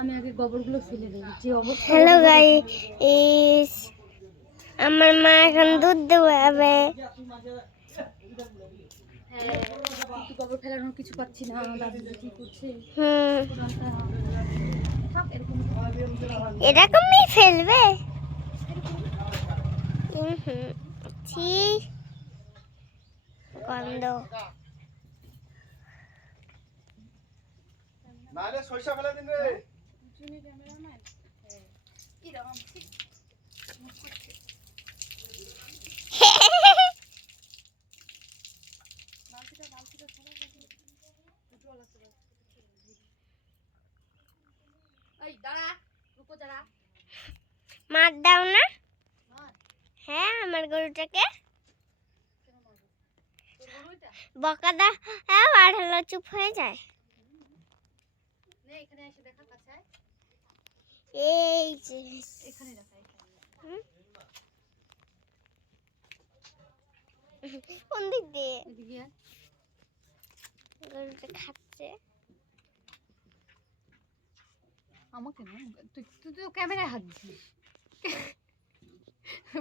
আমি আগে গোবরগুলো ফেলে দেবো যে অবস্থা হ্যালো গাইস আমার মা এখন দুধ দেবে হ্যাঁ কিন্তু গোবর ফেলানোর কিছু পাচ্ছি না দাদু কি করছে? এরকমই ফেলবে। গন্ধ। নাহলে সরিষা ফেলে দিন রে। এরকম ঠিক এই দাঁড়া রুকো মার দাও না হ্যাঁ আমার গরুটাকে কেন মারবো তোর বড় ওইটা বকা দাও হ্যাঁ আর হলো চুপ হয়ে যায় দেখা। এই যে এখানে? কোন দিক দিয়ে? এদিকে। গরুটা খাচ্ছে। আমাকে না তুই তুই তো ক্যামেরায় হাত দিস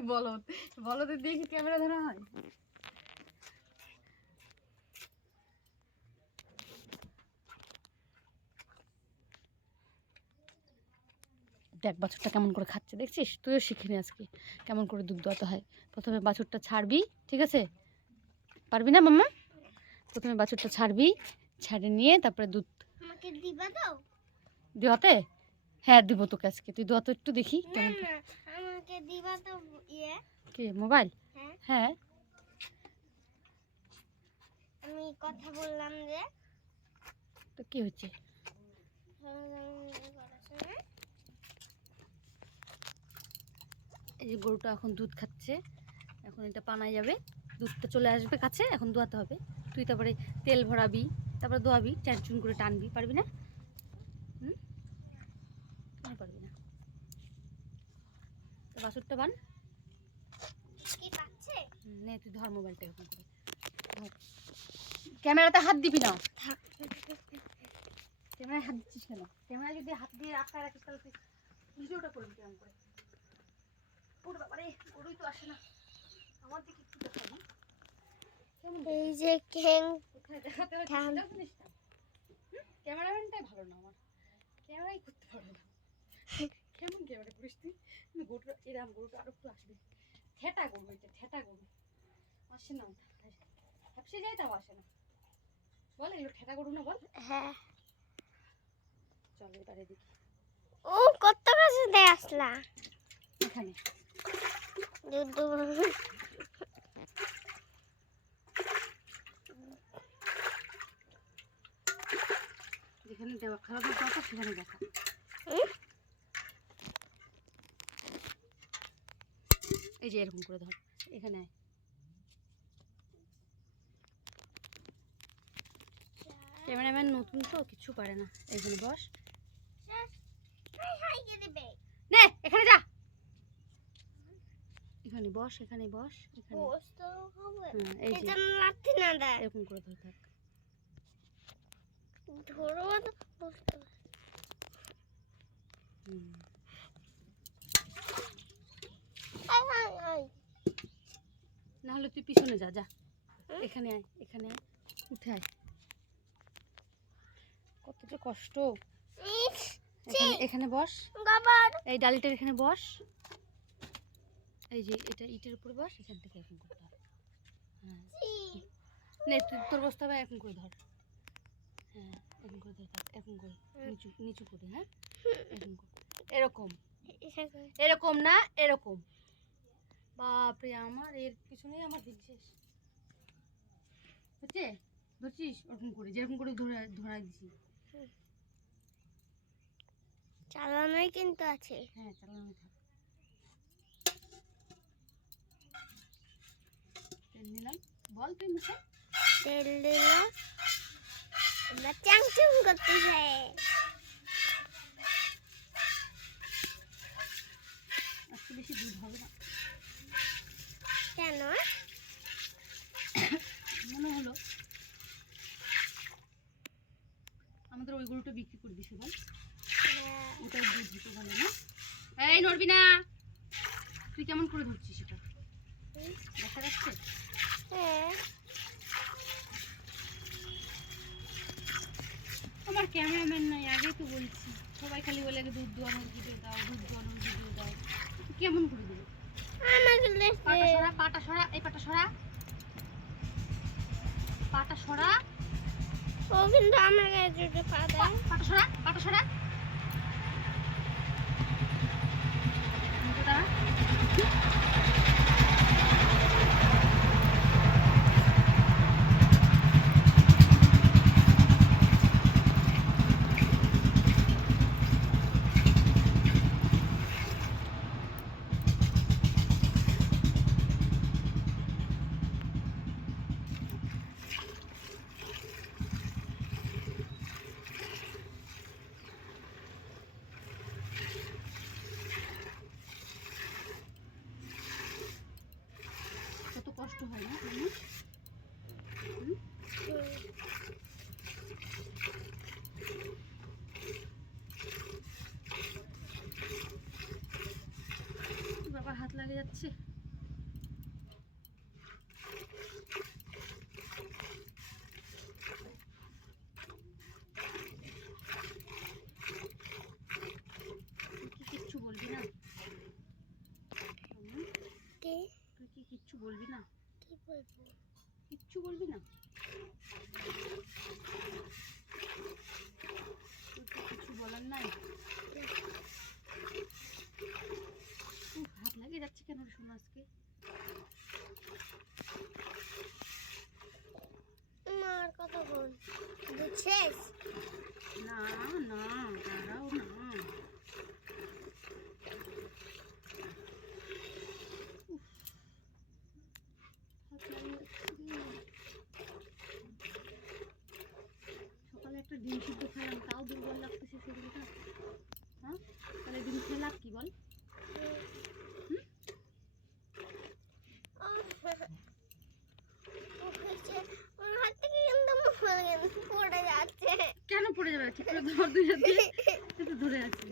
বলো বলো তো দেখি ক্যামেরা ধরা হয়? দেখ বাছুরটা কেমন করে খাচ্ছে দেখছিস? তুইও শিখিনি আজকে কেমন করে দুধ দোয়াতে হয়। প্রথমে বাছুরটা ছাড়বি ঠিক আছে? পারবি না মাম্মা? প্রথমে বাছুরটা ছাড়বি ছাড়ে নিয়ে তারপরে দুধ দোয়াতে? হ্যাঁ দিব তোকে আজকে। তুই দোয়া তো একটু দেখি কেমন ইয়ে। কি মোবাইল? হ্যাঁ। হ্যাঁ। আমি কথা বললাম যে তো কি হচ্ছে? এই যে গরুটা এখন দুধ খাচ্ছে এখন এটা পানায় যাবে। দুধটা চলে আসবে কাছে এখন দোয়াতে হবে। তুই তারপরে তেল ভরাবি তারপরে দোয়াবি চার চুন করে টানবি পারবি না? হুম? পারবি না। তো বাসুরটা বান। নে তুই ধর মোবাইলটা এরকম করে। ক্যামেরাতে হাত দিবি না। ক্যামেরায় হাত দিচ্ছিস কেন? ক্যামেরা যদি হাত দিয়ে আটকায় রাখিস তাহলে তুই ভিডিওটা করবি কেমন করে? এই যে হুম? ক্যামেরাম্যানটাই ভালো না আমার। ক্যামেরাই করতে পারে না। কেমন ক্যামেরা করিস তুই? গরুটা এরম গরুটা আরও একটু আসবে। ঠেটা গরু এটা ঠেটা গরু। আসে না হাফসে যায় তাও আসে না। বল এগুলো ঠেটা গরু না বল? হ্যাঁ। চল এবারে দেখি ও কত কাছে দিয়ে আসলা? এখানে। যেখানে দেওয়া খারাপ দরকার সেখানে দেখা। এই যে এরকম করে ধর, এখানে ক্যামেরাম্যান নতুন তো, কিছু পারে না। এখানে বস নে এখানে যা এখানে বস এখানে বস এখানে। এই যে। এরকম করে ধর থাক। ধরবো তো। হুম। তুই পিছনে যা যা। এখানে আয় এখানে আয় উঠে আয়। কত যে কষ্ট। এখানে এখানে বস। এই ডালিটার এখানে বস। এই যে এটা ইটের উপর বস এখান থেকে এখন করে ধর হ্যাঁ। নে তুই তোর বস্তা হবে এরকম করে ধর। হ্যাঁ এরকম করে ধর এখন করে নিচু নিচু করে হ্যাঁ? করে। এরকম। এরকম না এরকম। বাপরে আমার এর পিছনেই আমার দিন শেষ। হচ্ছে ধরছিস? ওরকম করে যেরকম করে ধরে ধরাই দিছি। চালানোই কিন্তু আছে। হ্যাঁ চালানো তেল নিলাম বল তুই মুখে তেল দিল এবার চাংচুং করতেছে আজকে বেশি দুধ হবে না। কেন? মনে হলো আমাদের ওই গরুটা বিক্রি করে দিছে বল। হ্যাঁ। তুই ধুতে বলে না। এই নড়বি না। তুই কেমন করে ধরছিস এটা? দেখা যাচ্ছে হ্যাঁ। আমার ক্যামেরাম্যান নাই আগে তো বলছি। সবাই খালি বলে দুধ দোয়ানোর ভিডিও দাও দুধ দোয়ানোর ভিডিও দাও। কেমন করে দিবি? পাটা সরা পাটা সরা এই পাটা সরা। পাটা সরা। ও কিন্তু আমার গায়ে পা দেয়। পাটা সরা পাটা সরা মুখে দাঁড়া। কত কষ্ট হয় না হুম? বাবার হাত লাগে যাচ্ছে। তুই কিচ্ছু বলবি না? তুই কি কিচ্ছু বলবি না? বলব কিচ্ছু বলবি না? কিছু বলার নাই। উফ, হাত লাগে যাচ্ছে কেন সোনা আজকে? মার কথা বল। বুঝছিস? না না দাঁড়াও না উফ, হাত লাগে যাচ্ছে রে। সকালে একটা ডিম সিদ্ধ খেলাম তাও দুর্বল হ্যাঁ তাহলে ডিম খেয়ে লাভ কি বল কেন পড়ে যাবে? ঠিক করে ধর দুই হাত দিয়ে তো ধরে আছি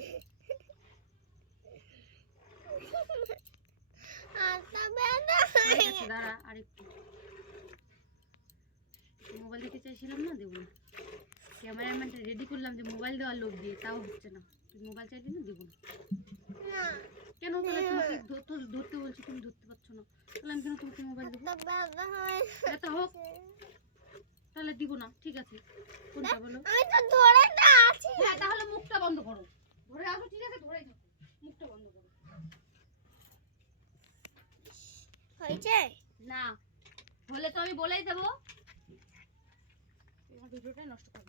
দাঁড়া আরেকটু মোবাইল দিতে চাইছিলাম না দেবো না। ক্যামেরাম্যানটা রেডি করলাম যে মোবাইল দেওয়ার লোক দিয়ে তাও হচ্ছে না। তুই মোবাইল চাইলি না দেবো না। না। কেন তাহলে তোমাকে ধরতে বলছি তুমি ধরতে পারছ না। তাহলে আমি কেন তোমাকে মোবাইল দেবো? এটা হোক। তাহলে দিব না ঠিক আছে। কোনটা বলো? আমি তো ধরে আছি। হ্যাঁ তাহলে মুখটা বন্ধ করো। ধরে আসো ঠিক আছে? ধরেই থাকো মুখটা বন্ধ করো। হয়েছে? না। হলে তো আমি বলেই দেবো। তোমার ভিডিওটাই নষ্ট করে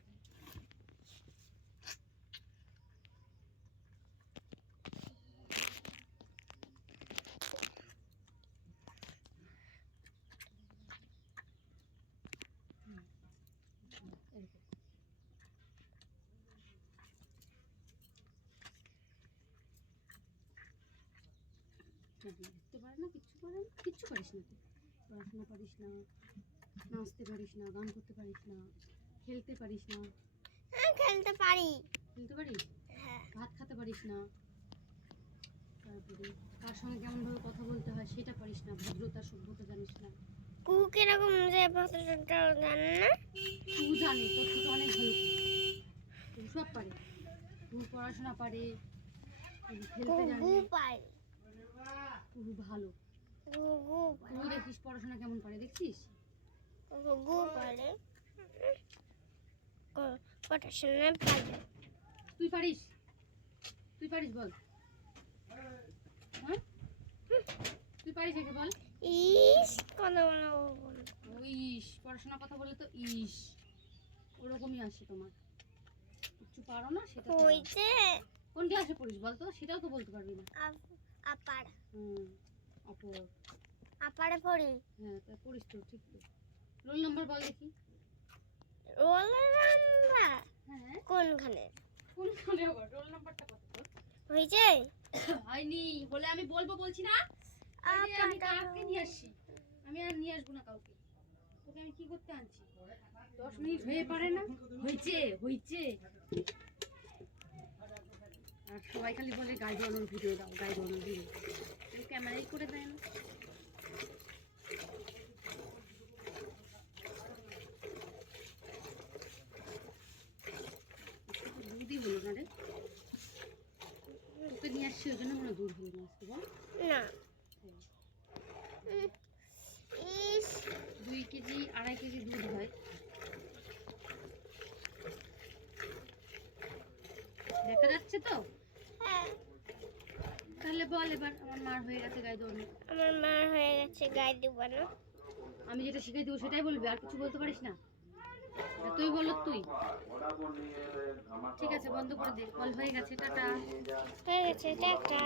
এরকম। পারে না কিচ্ছু পারে না কিচ্ছু পারিস না পড়াশোনা পারিস না নাচতে পারিস না গান করতে পারিস না খেলতে পারিস না খেলতে পারি খেলতে পারিস ভাত খেতে পারিস না তারপরে কার সঙ্গে কেমনভাবে কথা বলতে হয় সেটা পারিস না ভদ্রতা সভ্যতা জানিস না কুকু কীরকম যে ভাষাটা জানে না? তুই জানি তোর থেকে অনেক ভালো তুই সব পারে। তুই পড়াশোনা পারে খেলতে জানে। পারি। তুই ভালো। গুগু তুই দেখিস পড়াশোনা কেমন পারে দেখছিস? গুগু পারে। ক- কটা শুনে তুই পারিস? তুই পারিস বল। হ্যাঁ? তুই পারিস একে বল। ইস কথা বলো ইস পড়াশোনার কথা বলে তো ইস। ওরকমই আসে তোমার। কিছু পারো না সেটা কোন ক্লাসে পড়িস বল তো সেটাও তো বলতে পারবি না। আপ- আপার হুম অপর। আপারে পড়ি। হ্যাঁ তা পড়িস তো ঠিক তো। রোল নাম্বার বল দেখি। Roll number? হ্যাঁ। কোনখানে? কোনখানে আবার? রোল নাম্বারটা কত? হয়েছে হয়নি বলে আমি বলব বলছি না। আমি কাকে নিয়ে আসছি আমি আর নিয়ে আসব না কাউকে। তোকে আমি কি করতে আনছি? দশ মিনিট হয়ে পারে না? হয়েছে হয়েছে। আর সবাই খালি বলে গাই দোয়ানোর ভিডিও দাও গাই দোয়ানোর ভিডিও কেউ ক্যামেরাই করে দেয় না। দুধই হলো না রে। তোকে নিয়ে আসছি ওই জন্য মনে দুধ হলো না আজকে বল। না উম, ইস দুই কেজি আড়াই কেজি দুধ হয়। দেখা যাচ্ছে তো? হ্যাঁ, তাহলে বল এবার আমার মার হয়ে গেছে গায়ে দৌড় আমার মার হয়ে গেছে গায়ে ডুবানো আমি যেটা শিখাই দেবো সেটাই বলবি আর কিছু বলতে পারিস না? তুই বলো তুই। ঠিক আছে বন্ধ করে দে। কল হয়ে গেছে টাটা। হয়ে গেছে টাটা।